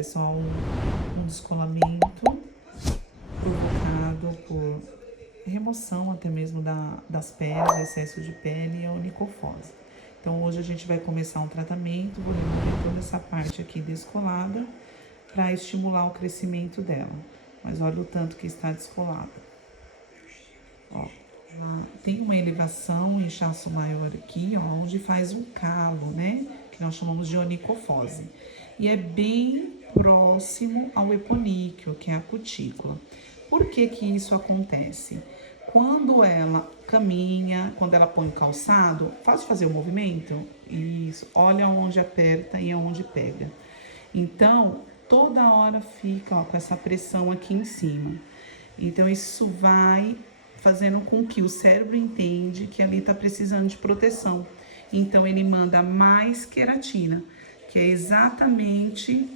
que é só um descolamento provocado por remoção até mesmo das peles, excesso de pele e a onicofose. Então hoje a gente vai começar um tratamento, vou remover toda essa parte aqui descolada para estimular o crescimento dela. Mas olha o tanto que está descolada. Ó, tem uma elevação, um inchaço maior aqui, ó, onde faz um calo, né? Que nós chamamos de onicofose. E é bem próximo ao eponíqueo, que é a cutícula. Por que que isso acontece? Quando ela caminha, quando ela põe o calçado, faz fazer o movimento? Isso, olha onde aperta e onde pega. Então, toda hora fica ó, com essa pressão aqui em cima. Então, isso vai fazendo com que o cérebro entende que ali está precisando de proteção. Então, ele manda mais queratina, que é exatamente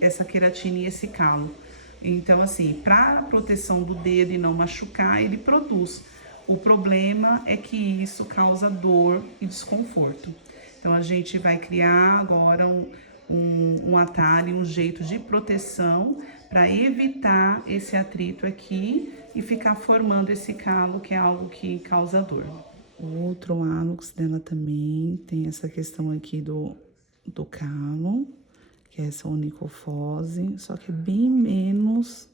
essa queratina e esse calo. Então, assim, para a proteção do dedo e não machucar, ele produz. O problema é que isso causa dor e desconforto. Então, a gente vai criar agora um atalho, um jeito de proteção para evitar esse atrito aqui e ficar formando esse calo, que é algo que causa dor. O outro hálux dela também tem essa questão aqui do calo, que é essa onicofose, só que é bem menos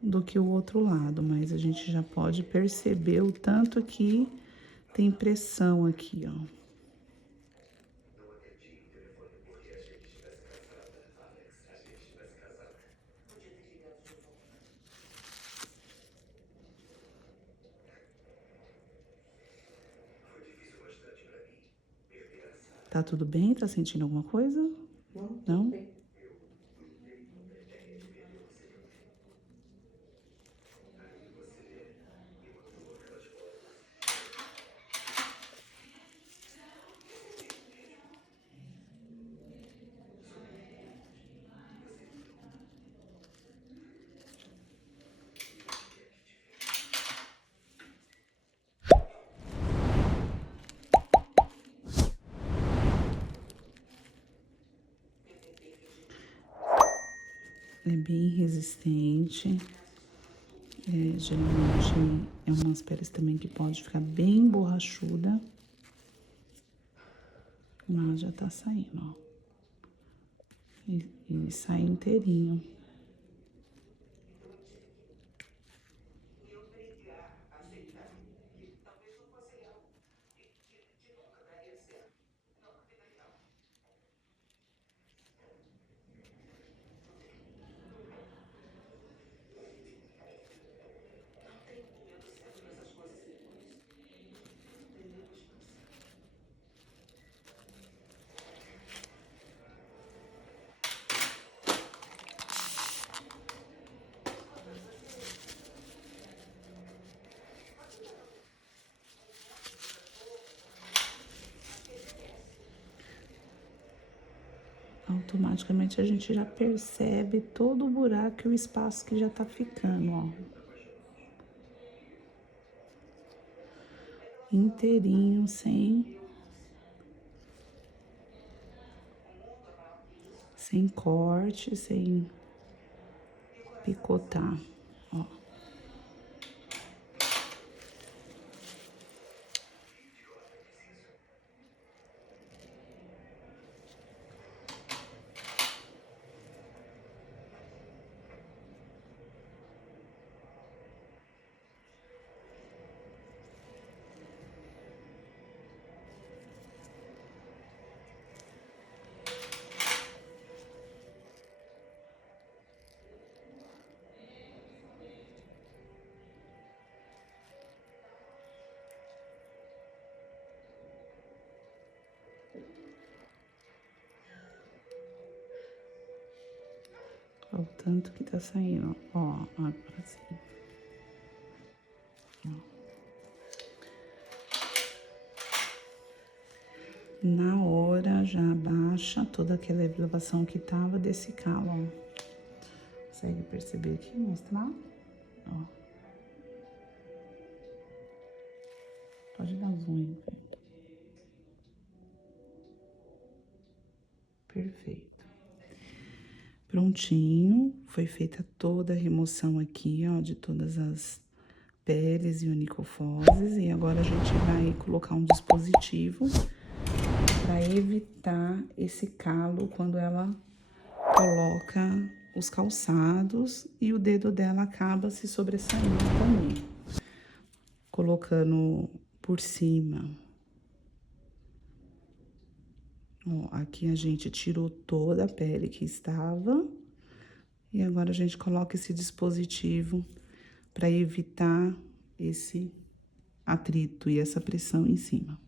do que o outro lado, mas a gente já pode perceber o tanto que tem pressão aqui, ó. Tá tudo bem? Tá sentindo alguma coisa? Não, Não? tudo bem. É bem resistente. Geralmente é umas peles também que pode ficar bem borrachuda. Mas já tá saindo, ó. E sai inteirinho. Automaticamente a gente já percebe todo o buraco e o espaço que já tá ficando, ó. Inteirinho, sem corte, sem picotar, ó. Ó, o tanto que tá saindo, ó, agora sim. Na hora já abaixa toda aquela elevação que tava desse calo, ó. Consegue perceber aqui, mostrar? Ó. Pode dar zoom aí. Perfeito. Prontinho, foi feita toda a remoção aqui, ó, de todas as peles e onicofoses. E agora a gente vai colocar um dispositivo para evitar esse calo quando ela coloca os calçados e o dedo dela acaba se sobressaindo também. Colocando por cima. Ó, aqui a gente tirou toda a pele que estava. E agora a gente coloca esse dispositivo para evitar esse atrito e essa pressão em cima.